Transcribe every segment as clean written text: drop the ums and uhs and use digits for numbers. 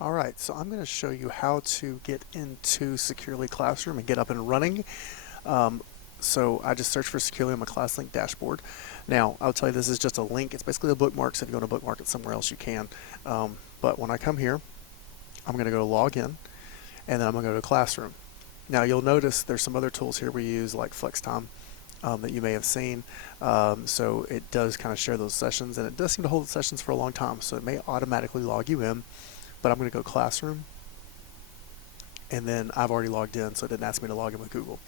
Alright, so I'm going to show you how to get into Securely Classroom and get up and running. Um, so I just search for Securely on my ClassLink dashboard. Now, I'll tell you this is just a link. It's basically a bookmark, so if you want to bookmark it somewhere else you can. But when I come here, I'm going to go to Login, and then I'm going to go to Classroom. Now, you'll notice there's some other tools here we use like FlexTime that you may have seen. So it does kind of share those sessions, and it does seem to hold the sessions for a long time, so it may automatically log you in. But I'm going to go Classroom, and then I've already logged in, so it didn't ask me to log in with Google.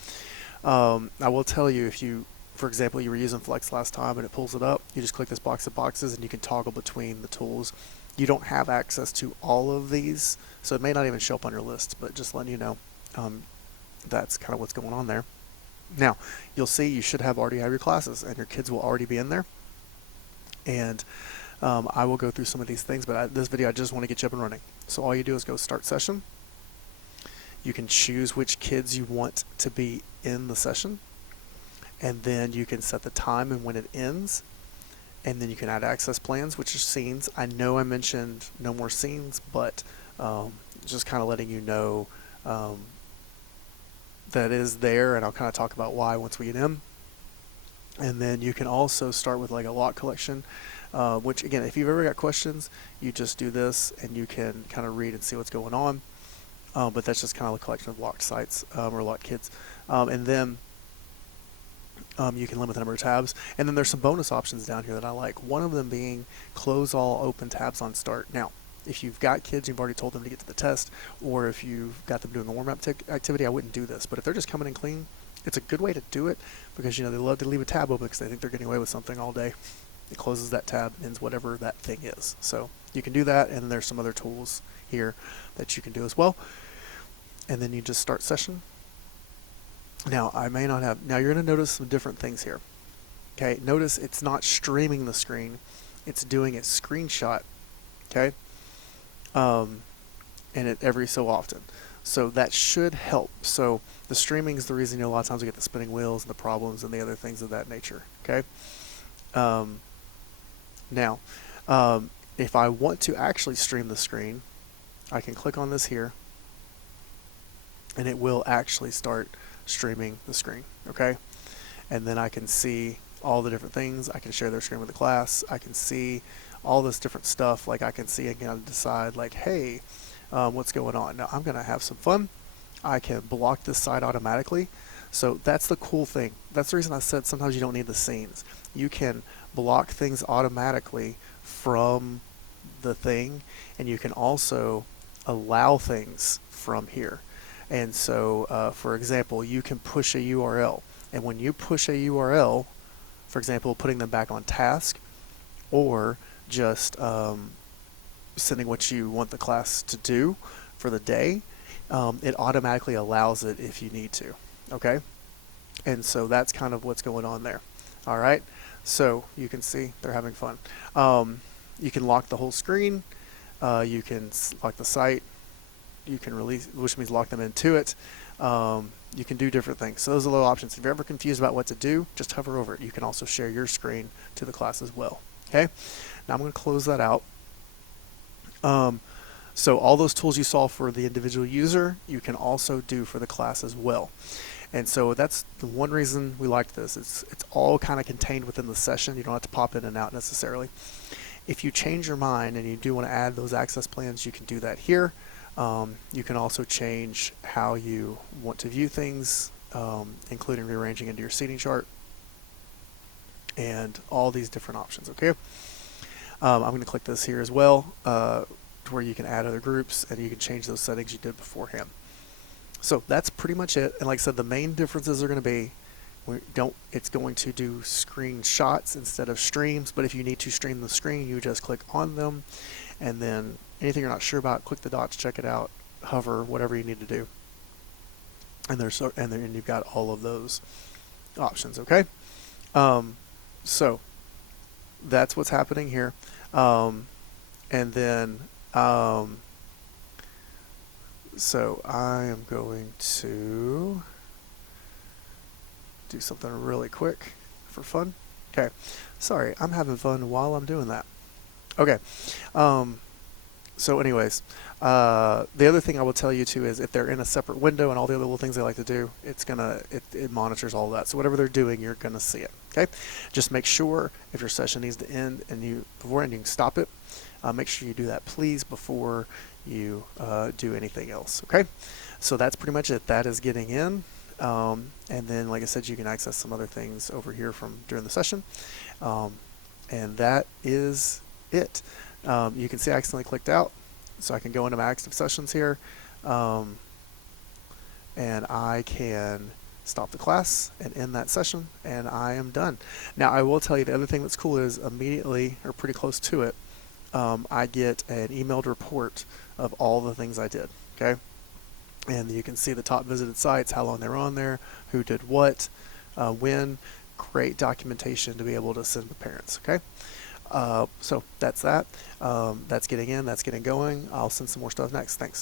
I will tell you, if you, for example, you were using Flex last time and it pulls it up, you just click this box of boxes and you can toggle between the tools. You don't have access to all of these, so it may not even show up on your list, but just letting you know, that's kind of what's going on there. Now, you'll see you should already have your classes, and your kids will already be in there. And I will go through some of these things, but this video I just want to get you up and running. So all you do is go Start Session. You can choose which kids you want to be in the session, and then you can set the time and when it ends, and then you can add access plans, which are scenes. I know I mentioned no more scenes, but just kind of letting you know that is there, and I'll kind of talk about why once we get in. And then you can also start with like a lock collection, which again, if you've ever got questions, you just do this and you can kind of read and see what's going on. But that's just kind of a collection of locked sites or locked kids. And then you can limit the number of tabs. And then there's some bonus options down here that I like. One of them being close all open tabs on start. Now, if you've got kids, you've already told them to get to the test, or if you've got them doing a warm-up activity, I wouldn't do this. But if they're just coming in clean, it's a good way to do it because, they love to leave a tab open because they think they're getting away with something all day. It closes that tab and ends whatever that thing is. So you can do that, and there's some other tools here that you can do as well. And then you just start session. Now, now you're going to notice some different things here. Okay, notice it's not streaming the screen, it's doing a screenshot. Okay, and it every so often. So that should help. So the streaming is the reason a lot of times we get the spinning wheels and the problems and the other things of that nature. Okay. Now, if I want to actually stream the screen, I can click on this here, and it will actually start streaming the screen. Okay. And then I can see all the different things. I can share their screen with the class. I can see all this different stuff. Like I can see and kind of decide like, hey, what's going on? Now I'm going to have some fun. I can block this side automatically. So that's the cool thing. That's the reason I said sometimes you don't need the scenes. You can block things automatically from the thing, and you can also allow things from here. And so, for example, you can push a URL. And when you push a URL, for example, putting them back on task, or just sending what you want the class to do for the day, it automatically allows it if you need to. Okay? And so that's kind of what's going on there. All right? So you can see they're having fun. You can lock the whole screen. You can lock the site. You can release, which means lock them into it. You can do different things. So those are little options. If you're ever confused about what to do, just hover over it. You can also share your screen to the class as well. Okay? Now I'm going to close that out. So all those tools you saw for the individual user, you can also do for the class as well. And so that's the one reason we liked this. It's all kind of contained within the session. You don't have to pop in and out necessarily. If you change your mind and you do want to add those access plans, you can do that here. You can also change how you want to view things, including rearranging into your seating chart and all these different options. Okay, I'm going to click this here as well, to where you can add other groups and you can change those settings you did beforehand. So that's pretty much it. And like I said, the main differences are going to be it's going to do screenshots instead of streams, but if you need to stream the screen, you just click on them, and then anything you're not sure about, click the dots, check it out, hover, whatever you need to do, and you've got all of those options. Okay, so that's what's happening here, and then so I am going to do something really quick for fun. Okay, sorry, I'm having fun while I'm doing that. Okay, So anyways, the other thing I will tell you too is if they're in a separate window and all the other little things they like to do, it monitors all of that. So whatever they're doing, you're gonna see it. Okay, just make sure if your session needs to end and you can stop it. Make sure you do that, please, before you do anything else. Okay, so that's pretty much it. That is getting in, and then like I said, you can access some other things over here from during the session, and that is it. You can see I accidentally clicked out, so I can go into my active sessions here, and I can stop the class and end that session, and I am done. Now I will tell you the other thing that's cool is immediately, or pretty close to it, I get an emailed report of all the things I did. Okay, and you can see the top visited sites, how long they were on there, who did what, when. Great documentation to be able to send to parents. Okay. So that's that. That's getting in, that's getting going. I'll send some more stuff next. Thanks.